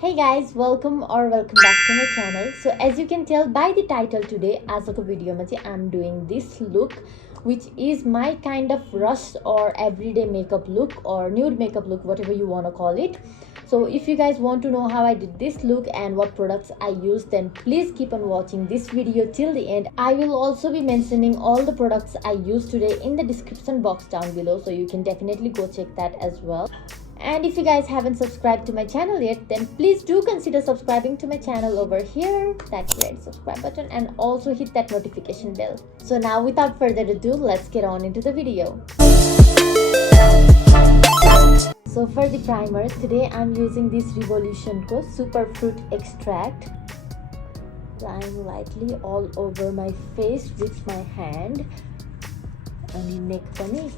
Hey guys, welcome back to my channel. So as you can tell by the title today, आजको भिडियोमा चाहिँ I'm doing this look which is my kind of rush or everyday makeup look or nude makeup look, whatever you want to call it. So if you guys want to know how I did this look and what products I used, then please keep on watching this video till the end. I will also be mentioning all the products I used today in the description box down below, so you can definitely go check that as well. And if you guys haven't subscribed to my channel yet, then please do consider subscribing to my channel over here, that red subscribe button, and also hit that notification bell. So now without further ado, let's get on into the video. So for the primer, today I'm using this Revolution Co Super Fruit Extract, applying lightly all over my face with my hand and neck pani.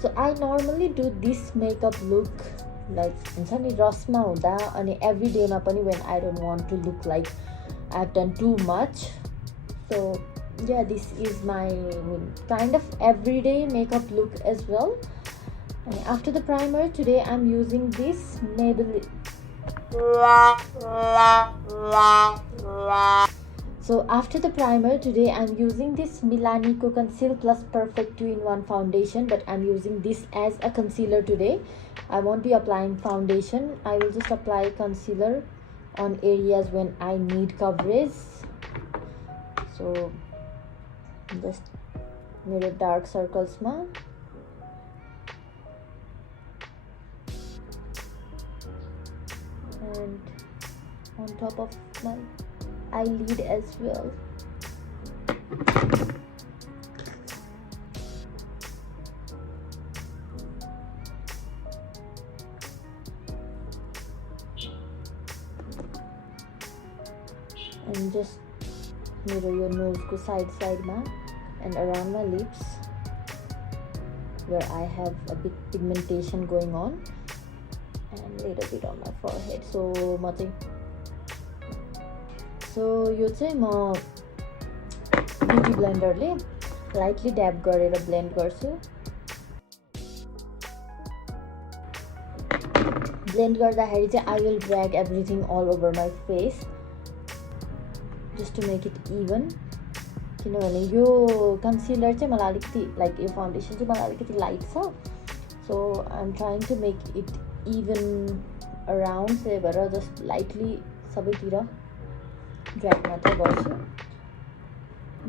So I normally do this makeup look like rasma huda ani every day ma pani when I don't want to look like I've done too much. So yeah, this is my kind of everyday makeup look as well. And after the primer, today I'm using this Maybelline. So after the primer, today I'm using this Milani Conceal Perfect 2-in-1 foundation, but I'm using this as a concealer today. I won't be applying foundation. I will just apply concealer on areas when I need coverage. So just mirror dark circles ma. And on top of my eyelid as well. And just mirror your nose go side ma, and around my lips where I have a bit pigmentation going on, and little bit on my forehead. So यो चाहिँ म beauty ब्लेन्डरले lightly ड्याब गरेर blend गर्छु. Blend गर्दाखेरि चाहिँ I will drag everything all over my face just to make it even. किनभने यो concealer चाहिँ मलाई अलिकति लाइक यो फाउन्डेसन चाहिँ मलाई अलिकति लाइट छ. So I'm trying to make it even around, त्यही भएर जस्ट लाइटली सबैतिर drag मात्र गर्छु,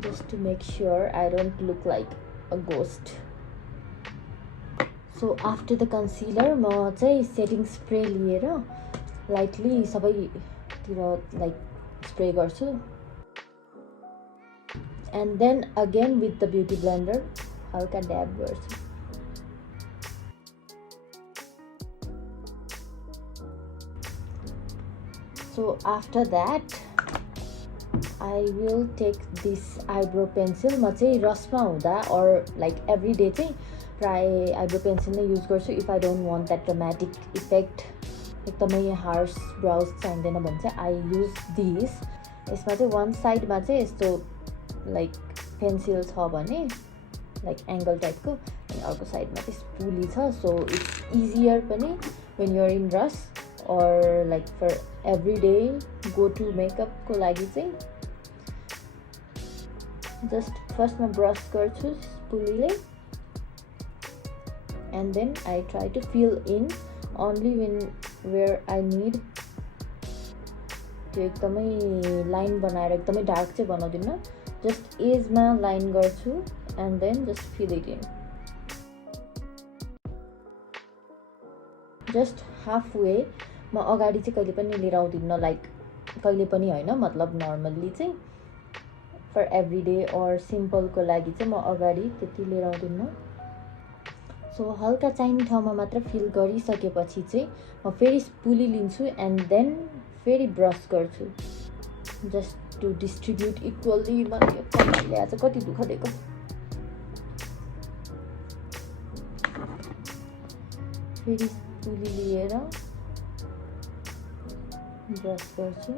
just to make sure I don't look like a ghost. So after the concealer, म चाहिँ setting spray लिएर lightly सबैतिर like spray गर्छु, and then again with the beauty blender हल्का dab गर्छु. So after that I will take this eyebrow pencil. म चाहिँ रसमा हुँदा or like every day चाहिँ प्राय eyebrow pencil नै use गर्छु if I don't want that dramatic effect, एकदमै harsh brows चाहिँदैन भने चाहिँ I use this. यसमा चाहिँ one side मा चाहिँ यस्तो like pencil छ भने like angle type को, अनि अर्को side मा चाहिँ spoolie छ, so it's easier पनि when you're in rush or like for everyday go to makeup को लागि चाहिँ just first my brush गर्छु spoolie, and then I try to fill in only where I need. त्यो एकदमै line बनाएर एकदमै dark चाहिँ बनाउँदिन, just एजमा लाइन गर्छु and then just fill it in. just halfway. म अगाडि चाहिँ कहिले पनि लिएर आउँदिन, लाइक कहिले पनि हैन, मतलब नर्मली चाहिँ for everyday or simple को लागि चाहिँ म अगाडि त्यति लिएर आउँदिन. सो हल्का चाहिने ठाउँमा मात्र फिल गरिसकेपछि चाहिँ म फेरि स्पुली लिन्छु and then फेरि ब्रस गर्छु just to distribute equally. मलाई यो कपालले आज कति दुःख दिएको. फेरि स्पुली लिएर ब्रस गर्छु.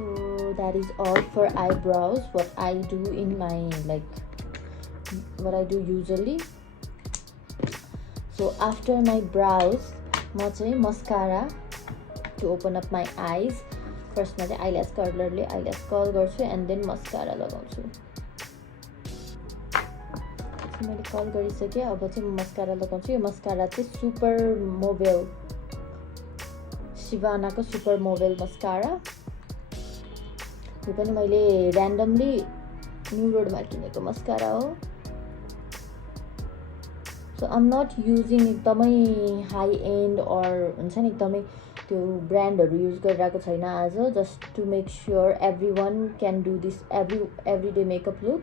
So So that is all for eyebrows, what I do in my what I do usually. So after my brows, म चाहिँ mascara to open up my eyes. First ma चाहिँ eyelash curler ले eyelash curl गर्छु and then mascara लगाउँछु. मैले curl गरिसकेँ, अब चाहिँ म mascara लगाउँछु. यो mascara चाहिँ सुपर मोबेल शिवानाको सुपर मोबेल mascara. यो पनि मैले randomly न्यू रोडमा किनेको mascara हो. So I'm not using एकदमै high end or हुन्छ नि एकदमै त्यो ब्रान्डहरु युज गरिरहेको छैन आज, just to make sure everyone can do this everyday makeup look.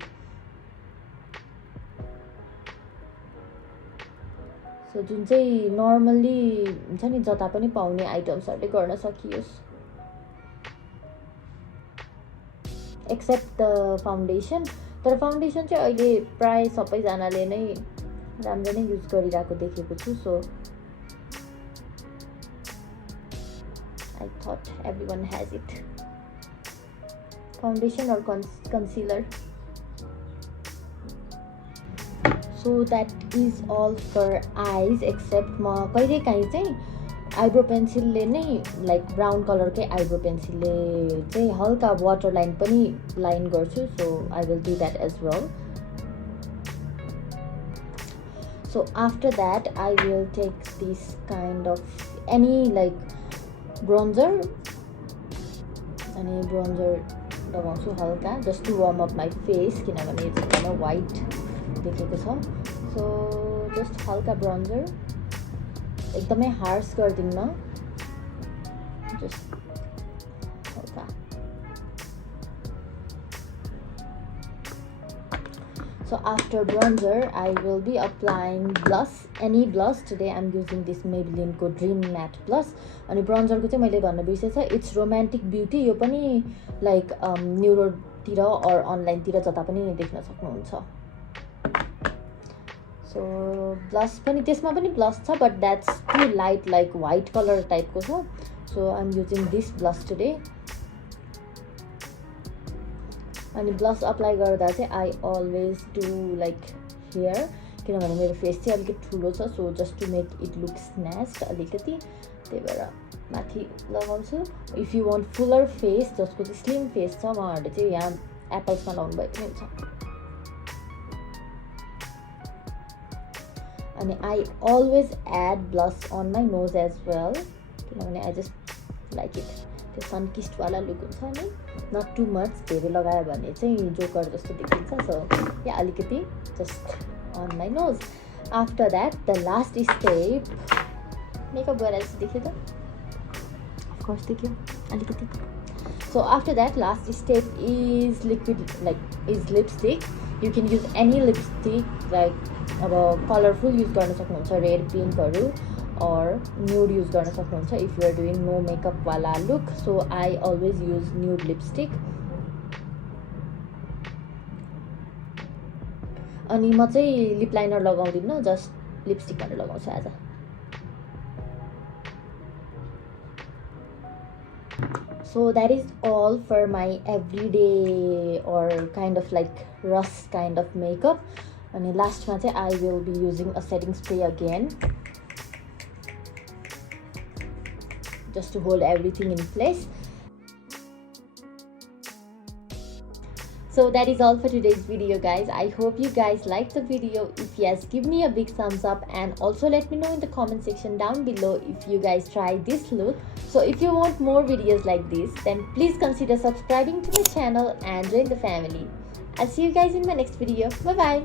So जुन चाहिँ नर्मली हुन्छ नि जता पनि पाउने आइटम्सहरुले गर्न सकियोस्, except the foundation. तर फाउन्डेसन चाहिँ अहिले प्राय सबैजनाले नै राम्रो नै युज गरिरहेको देखेको छु. So I thought everyone has it. Foundation or concealer. So that is all for eyes, except ma kaile kai चाहिँ eyebrow pencil ले नै like brown color के eyebrow pencil ले चाहिँ हल्का water line पनि line गर्छु. So I will do that as well. So after that I will take this kind of any like bronzer, अनि bronzer लगाउँछु हल्का just to warm up my face किनभने एकदमै white देखेको छ. So just हल्का bronzer, एकदमै harsh गर्दिन्न, just हल्का. So after bronzer I will be applying blush, any blush. Today I'm using this Maybelline को Dream Matte Blush. अनि bronzer को चाहिँ मैले भन्न बिर्सेछ, it's romantic beauty. यो पनि like न्यू रोड तिर or online तिर जता पनि देख्न सक्नुहुन्छ. So blush पनि त्यसमा पनि blush छ, but that's too light like white color type को छ. So I'm using this blush today. अनि blush apply गर्दा चाहिँ I always do like here किनभने मेरो फेस चाहिँ अलिकति ठुलो छ. So just to make it look snatched अलिकति त्यही भएर माथि लगाउँछु. If you want fuller face, जसको चाहिँ slim face छ, उहाँहरूले चाहिँ यहाँ apples मा लगाउनु भए पनि हुन्छ. अनि I always add blush on my nose as well किनभने I just like it. त्यो sun-kissed वाला लुक हुन्छ नि, not too much. धेरै लगायो भने चाहिँ जोकर जस्तो देखिन्छ. So yeah, अलिकति just on my nose. After that the last step, makeup गरेर चाहिँ देख्यो त? Of course देख्यो अलिकति. So after that last step is lipstick. You can use any lipstick, like अब colorful use गर्न सक्नुहुन्छ, red, pink हरू, or nude use गर्न सक्नुहुन्छ if you are doing no makeup वाला look. So I always use nude lipstick. अनि म चाहिँ lip liner लगाउँदिन, just lipstick मात्र लगाउँछु आज. So that is all for my everyday or kind of like rush kind of makeup. And last one I will be using a setting spray again just to hold everything in place. So that is all for today's video, guys. I hope you guys liked the video. If yes, give me a big thumbs up and also let me know in the comment section down below if you guys try this look. So if you want more videos like this, then please consider subscribing to my channel and join the family. I'll see you guys in my next video. Bye bye.